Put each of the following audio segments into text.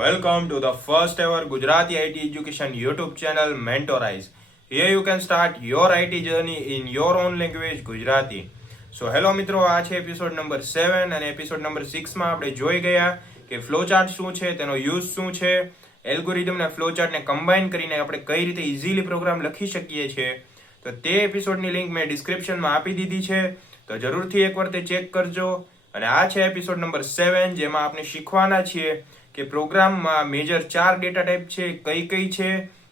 Welcome to the first ever Gujarati IT education YouTube channel Mentorize. Here you can start your IT journey in your own language Gujarati. So hello મિત્રો, આ છે episode number 7 અને episode number 6 માં આપણે જોઈ ગયા કે flowchart શું છે, તેનો યુઝ શું છે, એલ્ગોરિધમ અને ફ્લોચાર્ટને કમ્બાઈન કરીને આપણે કઈ રીતે ઇઝીલી પ્રોગ્રામ લખી શકીએ છીએ. તો તે એપિસોડની લિંક મેં ડિસ્ક્રિપ્શનમાં આપી દીધી છે, તો જરૂરથી એકવાર તે ચેક કરજો. અને આ છે એપિસોડ નંબર 7 જેમાં આપણે શીખવાના છીએ કે પ્રોગ્રામમાં મેજર 4 ડેટા ટાઈપ છે, કઈ છે,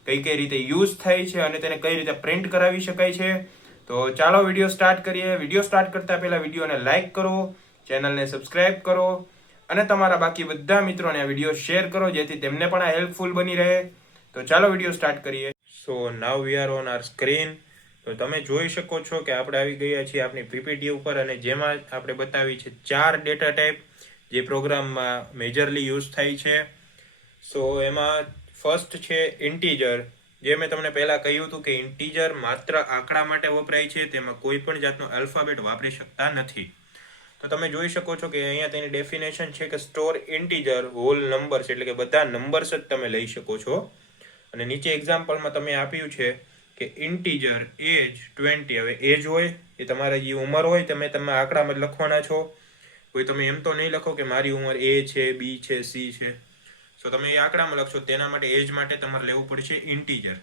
કઈ રીતે યુઝ થાય છે અને તેને કઈ રીતે પ્રિન્ટ કરાવી શકાય છે. તો ચાલો વિડીયો સ્ટાર્ટ કરીએ. વિડીયો સ્ટાર્ટ કરતા પહેલા વિડીયોને લાઈક કરો, ચેનલને સબસ્ક્રાઇબ કરો અને તમારા બાકી બધા મિત્રોને આ વિડીયો શેર કરો જેથી તેમને પણ આ હેલ્પફુલ બની રહે. તો ચાલો વિડીયો સ્ટાર્ટ કરીએ. So now we are on our screen. તો તમે જોઈ શકો છો કે આપણે આવી ગયા છીએ આપણી પીપીટી ઉપર અને જેમાં આપણે બતાવી છે 4 ડેટા ટાઈપ જે પ્રોગ્રામમાં મેજરલી યુઝ થાય છે. સો એમાં ફર્સ્ટ છે ઇન્ટીજર. જે મેં તમને પહેલાં કહ્યું હતું કે ઇન્ટીજર માત્ર આંકડા માટે વપરાય છે, તેમાં કોઈ પણ જાતનો આલ્ફાબેટ વાપરી શકતા નથી. તો તમે જોઈ શકો છો કે અહીંયા તેની ડેફિનેશન છે કે સ્ટોર ઇન્ટીજર હોલ નંબર્સ, એટલે કે બધા નંબર્સ જ તમે લઈ શકો છો. અને નીચે એક્ઝામ્પલમાં તમે આપ્યું છે કે ઇન્ટીજર એજ 20. હવે એજ હોય એ તમારી જે ઉંમર હોય તમે આંકડામાં જ લખવાના છો. કોઈ તમે એમ તો નહીં લખો કે મારી ઉંમર એ છે, બી છે, સી છે. સો તમે એ આંકડામાં લખશો, તેના માટે એજ માટે તમારે લેવું પડશે ઇન્ટીજર.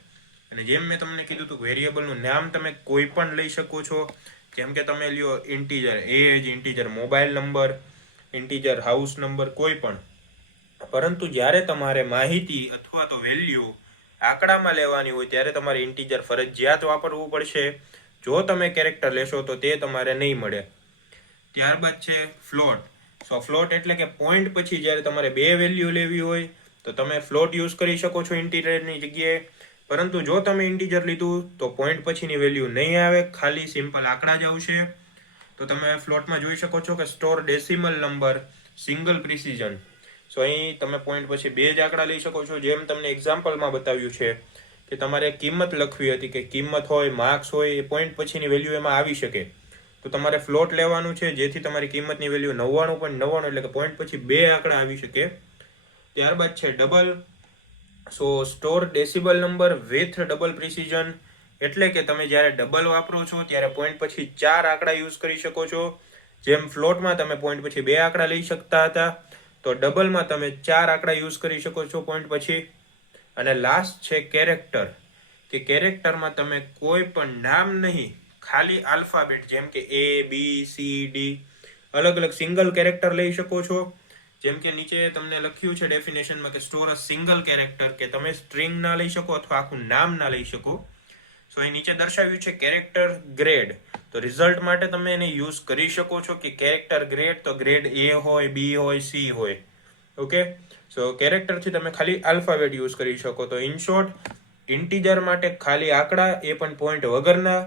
અને જેમ મેં તમને કીધું હતું વેરિયેબલનું નામ તમે કોઈ પણ લઈ શકો છો. જેમ કે તમે લ્યો integer age, integer mobile number, integer house number, કોઈ પણ. પરંતુ જ્યારે તમારે માહિતી અથવા તો વેલ્યુ આંકડામાં લેવાની હોય ત્યારે તમારે ઇન્ટીજર ફરજિયાત વાપરવું પડશે. જો તમે કેરેક્ટર લેશો તો તે તમારે નહીં મળે. ત્યારબાદ છે ફ્લોટ. સો ફ્લોટ એટલે કે પોઈન્ટ પછી જ્યારે તમારે 2 વેલ્યુ લેવી હોય તો તમે ફ્લોટ યુઝ કરી શકો છો ઇન્ટીજરની જગ્યાએ. પરંતુ જો તમે ઇન્ટીજર લીધું તો પોઈન્ટ પછીની વેલ્યુ નહીં આવે, ખાલી સિમ્પલ આંકડા જ આવશે. તો તમે ફ્લોટમાં જોઈ શકો છો કે store decimal number single precision. So અહીં તમે પોઈન્ટ પછી 2 જ આંકડા લઈ શકો છો. જેમ તમને એક્ઝામ્પલમાં બતાવ્યું છે કે તમારે કિંમત લખવી હતી, કે કિંમત હોય, માર્ક્સ હોય, એ પોઈન્ટ પછીની વેલ્યુ એમાં આવી શકે. તો તમારે ફ્લોટ લેવાનું છે જેથી તમારી કિંમતની વેલ્યુ 99.99 એટલે કે પોઈન્ટ પછી 2 આંકડા આવી શકે. ત્યારબાદ છે double. So store decibel number with double precision, એટલે કે તમે જ્યારે ડબલ વાપરો છો ત્યારે પોઈન્ટ પછી 4 આંકડા યુઝ કરી શકો છો. જેમ ફ્લોટમાં તમે પોઈન્ટ પછી 2 આંકડા લઈ શકતા હતા, તો ડબલમાં તમે 4 આંકડા યુઝ કરી શકો છો પોઈન્ટ પછી. અને લાસ્ટ છે કેરેક્ટર, કે કેરેક્ટરમાં તમે કોઈ પણ નામ નહીં, ખાલી આલ્ફાબેટ જેમ કે એ, બી, સી, ડી અલગ અલગ સિંગલ કેરેક્ટર લઈ શકો છો. જેમ કે નીચે તમને લખ્યું છે ડેફિનેશનમાં કે સ્ટોર અ સિંગલ કેરેક્ટર, કે તમે સ્ટ્રિંગ ના લઈ શકો અથવા આખું નામ ના લઈ શકો. સો અહીં નીચે દર્શાવ્યું છે કેરેક્ટર ગ્રેડ. તો રિઝલ્ટ માટે તમે એને યુઝ કરી શકો છો કે કેરેક્ટર ગ્રેડ, તો ગ્રેડ એ હોય, બી હોય, સી હોય. ઓકે, સો કેરેક્ટરથી તમે ખાલી આલ્ફાબેટ યુઝ કરી શકો. તો ઇન શોર્ટ, ઇન્ટીજર માટે ખાલી આંકડા, એ પણ પોઈન્ટ વગરના.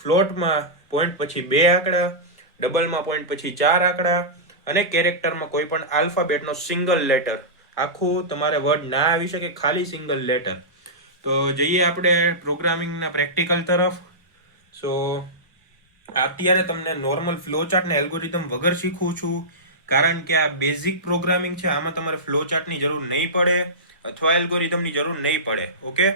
ફ્લોટમાં પોઈન્ટ પછી 2 આંકડા, ડબલમાં પોઈન્ટ પછી 4 આંકડા, અને કેરેક્ટરમાં કોઈ પણ આલ્ફાબેટનો સિંગલ લેટર. આખું તમારે વર્ડ ના આવી શકે, ખાલી સિંગલ લેટર. તો જઈએ આપણે પ્રોગ્રામિંગના પ્રેક્ટિકલ તરફ. સો અત્યારે તમને નોર્મલ ફ્લોચાર્ટ ને એલ્ગોરિધમ વગર શીખવું છું, કારણ કે આ બેઝિક પ્રોગ્રામિંગ છે. આમાં તમારે ફ્લોચાર્ટની જરૂર નહીં પડે અથવા એલ્ગોરિધમની જરૂર નહીં પડે. ઓકે,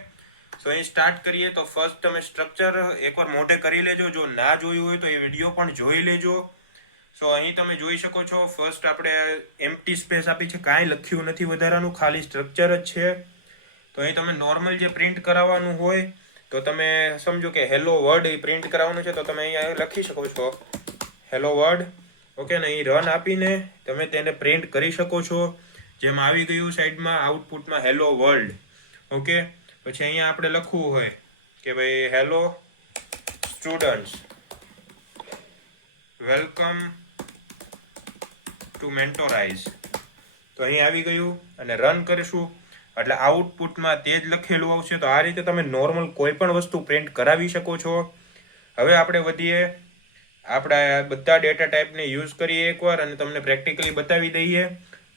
સો અહીં સ્ટાર્ટ કરીએ. તો ફર્સ્ટ તમે સ્ટ્રક્ચર એકવાર મોઢે કરી લેજો. જો ના જોયું હોય તો એ વિડીયો પણ જોઈ લેજો. સો અહીં તમે જોઈ શકો છો ફર્સ્ટ આપણે એમ્પ્ટી સ્પેસ આપી છે, કાંઈ લખ્યું નથી વધારાનું, ખાલી સ્ટ્રક્ચર જ છે. તો અહીં તમે નોર્મલ જે પ્રિન્ટ કરાવવાનું હોય તો તમે સમજો કે હેલો વર્ડ એ પ્રિન્ટ કરાવવાનું છે, તો તમે અહીંયા લખી શકો છો હેલો વર્ડ. ઓકે, ને અહીં રન આપીને તમે તેને પ્રિન્ટ કરી શકો છો. જેમ આવી ગયું સાઈડમાં આઉટપુટમાં હેલો વર્લ્ડ. ઓકે, પછી અહીંયા આપણે લખવું હોય કે ભાઈ હેલો સ્ટુડન્ટ્સ, વેલકમ ટુ મેન્ટોરાઇઝ. તો અહીં આવી ગયું અને રન કરીશું એટલે આઉટપુટમાં તે જ લખેલું આવશે. તો આ રીતે તમે નોર્મલ કોઈ પણ વસ્તુ પ્રિન્ટ કરાવી શકો છો. હવે આપણે વધીએ, આપણા બધા ડેટા ટાઈપને યુઝ કરીએ એકવાર અને તમને પ્રેક્ટિકલી બતાવી દઈએ.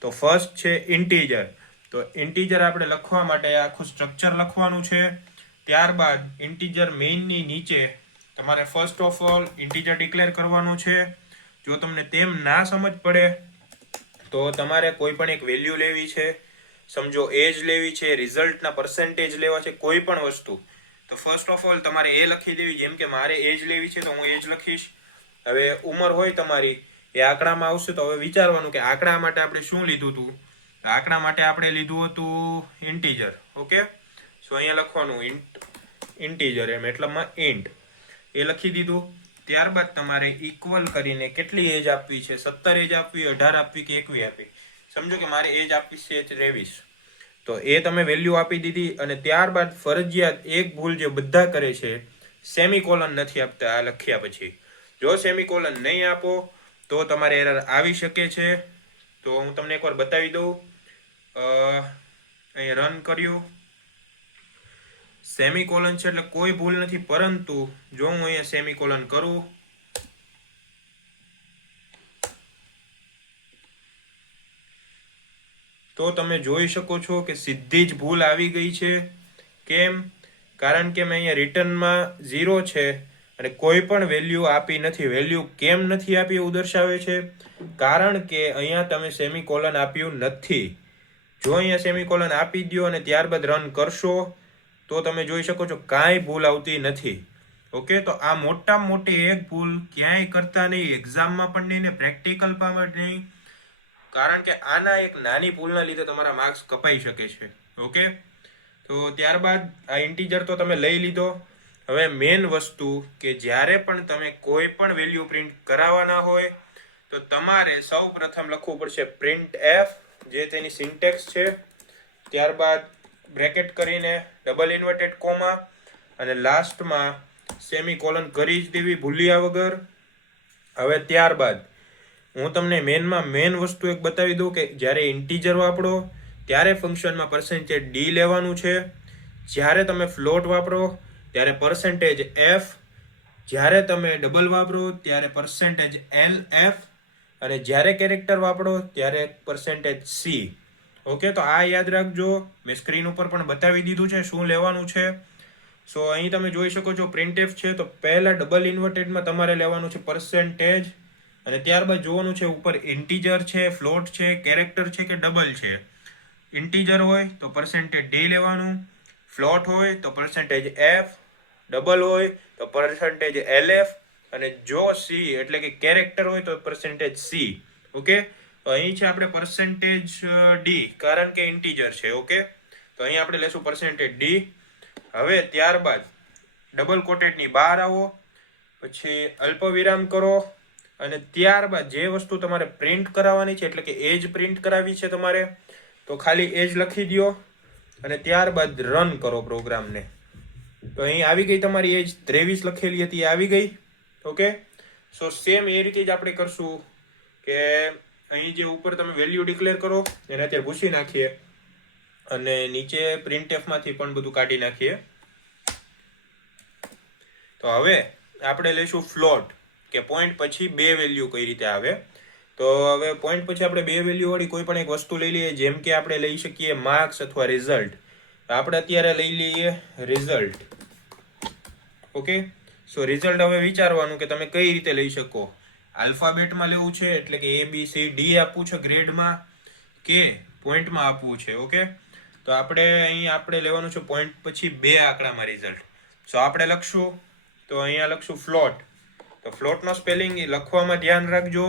તો ફર્સ્ટ છે ઇન્ટીજર. તો ઇન્ટીજર આપણે લખવા માટે આખું સ્ટ્રક્ચર લખવાનું છે. ત્યારબાદ ઇન્ટીજર મેઇનની નીચે તમારે first of all integer declare કરવાનું છે. જો તમને તેમ ના સમજ પડે તો તમારે કોઈ પણ એક વેલ્યુ લેવી છે. સમજો એજ લેવી છે, રિઝલ્ટના પર્સન્ટેજ લેવા છે, કોઈ પણ વસ્તુ, તો ફર્સ્ટ ઓફ ઓલ તમારે એ લખી દેવી. જેમ કે મારે એજ લેવી છે તો હું એજ લખીશ. હવે ઉંમર હોય તમારી એ આંકડામાં આવશે તો હવે વિચારવાનું કે આંકડા માટે આપણે શું લીધું હતું. આંકડા માટે આપણે લીધું હતું ઇન્ટીજર. ઓકે, સો અહીંયા લખવાનું ઇન્ટીજર, એમ એટલામાં ઇન્ટ એ લખી દીધું. ત્યારબાદ તમારે ઇક્વલ કરીને કેટલી એજ આપવી છે, 17 એજ આપવી, 18 આપવી કે 21 આપવી. સમજો કે મારે એજ આપવી છે 23, તો એ તમે વેલ્યુ આપી દીધી. અને ત્યારબાદ ફરજિયાત એક ભૂલ જે બધા કરે છે, સેમિકોલન નથી આપતા આ લખ્યા પછી. જો સેમિકોલન નહીં આપો તો તમારે એરર આવી શકે છે. તો હું તમને એકવાર બતાવી દઉં. અહીંયા રન કર્યું, સેમિકોલન છે એટલે કોઈ ભૂલ નથી. પરંતુ જો હું અહીંયા સેમિકોલન કરું તો તમે જોઈ શકો છો કે સીધી જ ભૂલ આવી ગઈ છે. કેમ? કારણ કે મેં અહીંયા રિટર્નમાં 0 છે અને કોઈ પણ વેલ્યુ આપી નથી. વેલ્યુ કેમ નથી આપી એવું દર્શાવે છે, કારણ કે અહીંયા તમે સેમિકોલન આપ્યું નથી. જો અહીંયા સેમિકોલન આપી દો અને ત્યારબાદ રન કરશો તો તમે જોઈ શકો છો કાંઈ ભૂલ આવતી નથી. ઓકે, તો આ મોટામાં મોટી એક ભૂલ ક્યાંય કરતા નહીં, એક્ઝામમાં પણ નહીં ને પ્રેક્ટિકલમાં પણ નહીં. કારણ કે આના એક નાની ભૂલના લીધે તમારા માર્ક્સ કપાઈ શકે છે. ઓકે, તો ત્યારબાદ આ ઇન્ટીજર તો તમે લઈ લીધો. હવે મેઇન વસ્તુ કે જ્યારે પણ તમે કોઈ પણ વેલ્યુ પ્રિન્ટ કરાવવાના હોય તો તમારે સૌ પ્રથમ લખવું પડશે પ્રિન્ટ એફ, જે તેની સિન્ટેક્સ છે. ત્યારબાદ બ્રેકેટ કરીને ડબલ ઇન્વર્ટેડ કોમા અને લાસ્ટમાં સેમિકોલન કરી જ દેવી ભૂલ્યા વગર. હવે ત્યારબાદ હું તમને મેન વસ્તુ એક બતાવી દઉં કે જ્યારે ઇન્ટીજર વાપરો ત્યારે ફંક્શનમાં પર્સન્ટેજ ડી લેવાનું છે. જ્યારે તમે ફ્લોટ વાપરો ત્યારે પર્સન્ટેજ એફ, જ્યારે તમે ડબલ વાપરો ત્યારે પર્સન્ટેજ એલ એફ, અને જ્યારે કેરેક્ટર વાપરો ત્યારે પર્સન્ટેજ સી. ઓકે, તો આ યાદ રાખજો. મેં સ્ક્રીન ઉપર પણ બતાવી દીધું છે શું લેવાનું છે. સો અહીં તમે જોઈ શકો છો પ્રિન્ટએફ છે, તો પહેલા ડબલ ઇન્વર્ટેડમાં તમારે લેવાનું છે પર્સન્ટેજ, અને ત્યારબાદ જોવાનું છે ઉપર ઇન્ટીજર છે, ફ્લોટ છે, કેરેક્ટર છે કે ડબલ છે. ઇન્ટીજર હોય તો પર્સન્ટેજ ડી લેવાનું, ફ્લોટ હોય તો પર્સન્ટેજ એફ, ડબલ હોય તો પર્સન્ટેજ એલએફ, અને જો સી એટલે કે કેરેક્ટર હોય તો પર્સન્ટેજ સી. ઓકે, તો અહીં છે આપણે પર્સન્ટેજ ડી, કારણ કે ઇન્ટીજર છે. ઓકે, તો અહીં આપણે લેશું પર્સન્ટેજ ડી. હવે ત્યારબાદ ડબલ કોટેડની બહાર આવો, પછી અલ્પવિરામ કરો, અને ત્યારબાદ જે વસ્તુ તમારે પ્રિન્ટ કરાવવાની છે એટલે કે એજ પ્રિન્ટ કરાવી છે તમારે, તો ખાલી એજ લખી દો અને ત્યારબાદ રન કરો પ્રોગ્રામને. તો અહીં આવી ગઈ તમારી એજ 23 લખેલી હતી, આવી ગઈ. ઓકે, સો સેમ એ રીતે જ આપણે કરશું કે અહીં જે ઉપર તમે વેલ્યુ ડિક્લેર કરો એને અત્યારે ભૂસી નાખીએ અને નીચે પ્રિન્ટએફમાંથી પણ બધું કાઢી નાખીએ. તો હવે આપણે લઈશું ફ્લોટ, કે પોઈન્ટ પછી બે વેલ્યુ કઈ રીતે આવે. તો હવે પોઈન્ટ પછી આપણે બે વેલ્યુ વાળી કોઈ પણ એક વસ્તુ લઈ લઈએ. જેમ કે આપણે લઈ શકીએ માર્ક્સ અથવા રિઝલ્ટ. આપણે અત્યારે લઈ લઈએ રિઝલ્ટ. ઓકે, સો રિઝલ્ટ હવે વિચારવાનું કે તમે કઈ રીતે લઈ શકો. આલ્ફાબેટમાં લેવું છે એટલે કે ABCD આપવું છે ગ્રેડમાં, કે પોઈન્ટમાં આપવું છે. ઓકે, તો આપણે લેવાનું છે પોઈન્ટ પછી બે આંકડામાં રિઝલ્ટ. સો આપણે લખશું, તો અહીંયા લખશું ફ્લોટ. તો ફ્લોટનો સ્પેલિંગ લખવામાં ધ્યાન રાખજો,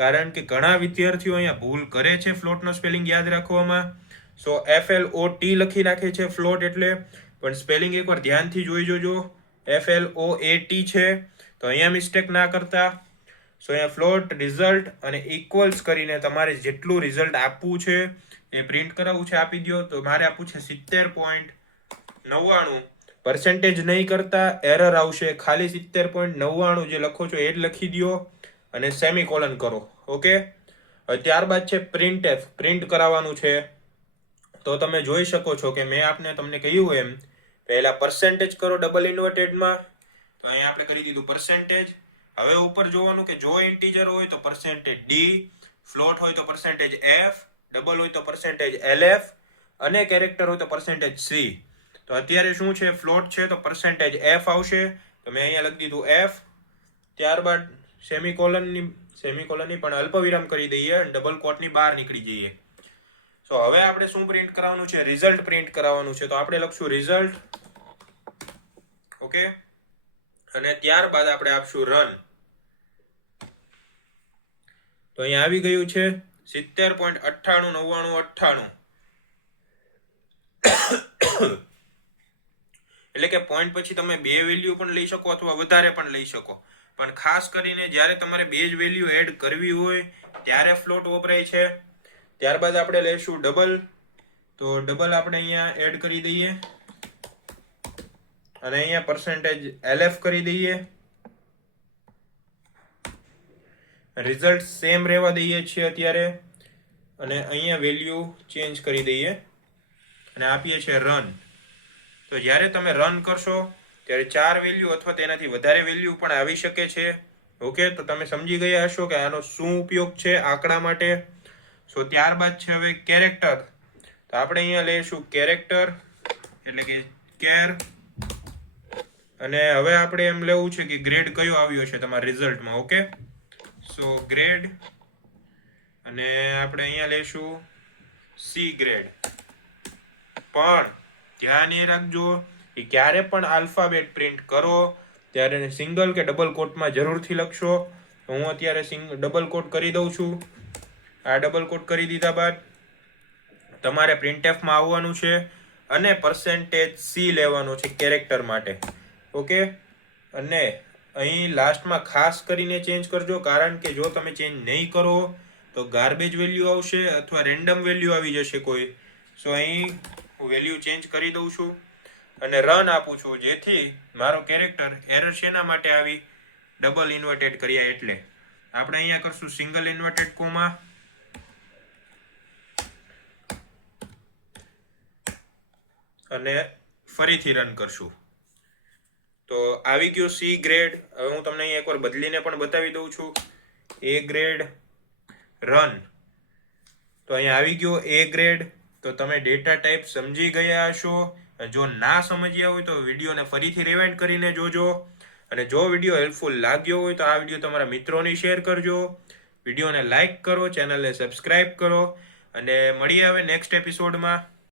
કારણ કે ઘણા વિદ્યાર્થીઓ અહીંયા ભૂલ કરે છે ફ્લોટનો સ્પેલિંગ યાદ રાખવામાં. સો FLOT લખી નાખે છે ફ્લોટ એટલે, પણ સ્પેલિંગ એકવાર ધ્યાનથી જોઈ જોજો. FLOAT છે, તો અહીંયા મિસ્ટેક ના કરતા. સો અહીંયા ફ્લોટ, રિઝલ્ટ અને ઇક્વલ્સ કરીને તમારે જેટલું રિઝલ્ટ આપવું છે એ પ્રિન્ટ કરાવવું છે આપી દો. તો મારે આપવું છે 70.99. પર્સન્ટેજ નહીં કરતા, એરર આવશે. ખાલી 70.99 જે લખો છો એ જ લખી દો અને સેમિકોલન કરો. ઓકે, ત્યારબાદ છે પ્રિન્ટએફ, પ્રિન્ટ કરાવવાનું છે. તો તમે જોઈ શકો છો કે મેં તમને કહ્યું એમ પહેલા પર્સન્ટેજ કરો ડબલ ઇન્વર્ટેડમાં. તો અહીંયા આપણે કરી દીધું પર્સન્ટેજ. હવે ઉપર જોવાનું કે જો ઇન્ટીજર હોય તો પર્સન્ટેજ ડી, ફ્લોટ હોય તો પર્સન્ટેજ એફ, ડબલ હોય તો પર્સન્ટેજ એલએફ, અને કેરેક્ટર હોય તો પર્સન્ટેજ સી. તો અત્યારે શું છે, ફ્લોટ છે તો પર્સન્ટેજ એફ આવશે, તો મેં અહીંયા લખી દીધું એફ. ત્યારબાદ સેમિકોલનની પણ અલ્પવિરામ કરી દઈએ અને ડબલ કોટની બહાર નીકળી જઈએ. સો હવે આપણે શું પ્રિન્ટ કરવાનું છે? રિઝલ્ટ પ્રિન્ટ કરાવવાનું છે. તો આપણે લખશું રિઝલ્ટ. ઓકે, અને ત્યારબાદ આપણે આપશું રન. તો અહીંયા આવી ગયું છે 70.989998. એટલે કે પોઈન્ટ પછી તમે 2 વેલ્યુ પણ લઈ શકો અથવા વધારે પણ લઈ શકો, પણ ખાસ કરીને જ્યારે તમારે 2 જ વેલ્યુ એડ કરવી હોય ત્યારે ફ્લોટ વપરાય છે. ત્યારબાદ આપણે લઈશું ડબલ. તો ડબલ આપણે અહીંયા એડ કરી દઈએ અને અહીંયા પર્સન્ટેજ LF કરી દઈએ. રિઝલ્ટ સેમ રહેવા દઈએ છીએ અત્યારે, અને અહીંયા વેલ્યુ ચેન્જ કરી દઈએ અને આપીએ છીએ રન. તો જ્યારે તમે રન કરશો ત્યારે 4 વેલ્યુ અથવા તેનાથી વધારે વેલ્યુ પણ આવી શકે છે. ઓકે, તો તમે સમજી ગયા હશો કે આનો શું ઉપયોગ છે આંકડા માટે. સો ત્યારબાદ છે હવે કેરેક્ટર. તો આપણે અહીંયા લઈશું કેરેક્ટર, એટલે કે કેર. અને હવે આપણે એમ લેવું છે કે ગ્રેડ કયો આવ્યો છે તમારા રિઝલ્ટમાં. ઓકે, સો ગ્રેડ, અને આપણે અહીંયા લઈશું સી ગ્રેડ. પણ ધ્યાન એ રાખજો કે ક્યારે પણ આલ્ફાબેટ પ્રિન્ટ કરો ત્યારે સિંગલ કે ડબલ કોટમાં જરૂરથી લખશો. હું અત્યારે ડબલ કોટ કરી દઉં છું. આ ડબલ કોટ કરી દીધા બાદ તમારે પ્રિન્ટએફમાં આવવાનું છે અને પર્સન્ટેજ સી લેવાનો છે કેરેક્ટર માટે. ઓકે, અને અહીં લાસ્ટમાં ખાસ કરીને ચેન્જ કરજો, કારણ કે જો તમે ચેન્જ નહીં કરો તો ગાર્બેજ વેલ્યુ આવશે અથવા રેન્ડમ વેલ્યુ આવી જશે કોઈ. સો અહીં હું વેલ્યુ ચેન્જ કરી દઉં છું અને રન આપું છું, જેથી મારો કેરેક્ટર એરર શેના માટે આવી? ડબલ ઇન્વર્ટેડ કર્યા એટલે. આપણે અહીંયા કરશું સિંગલ ઇન્વર્ટેડ કોમા, અને ફરીથી રન કરશું. તો આવી ગયો સી ગ્રેડ. હવે હું તમને અહીં એકવાર બદલીને પણ બતાવી દઉં છું. એ ગ્રેડ, રન. તો અહીંયા આવી ગયો એ ગ્રેડ. તો તમે ડેટા ટાઈપ સમજી ગયા હશો. જો ના સમજ્યા હોય તો વિડીયોને ફરીથી રિવાઇન્ડ કરીને જોજો. અને જો વિડીયો હેલ્પફુલ લાગ્યો હોય તો આ વિડીયો તમારા મિત્રોને શેર કરજો. વિડીયોને લાઇક કરો, ચેનલને સબસ્ક્રાઇબ કરો, અને મળીએ હવે નેક્સ્ટ એપિસોડમાં.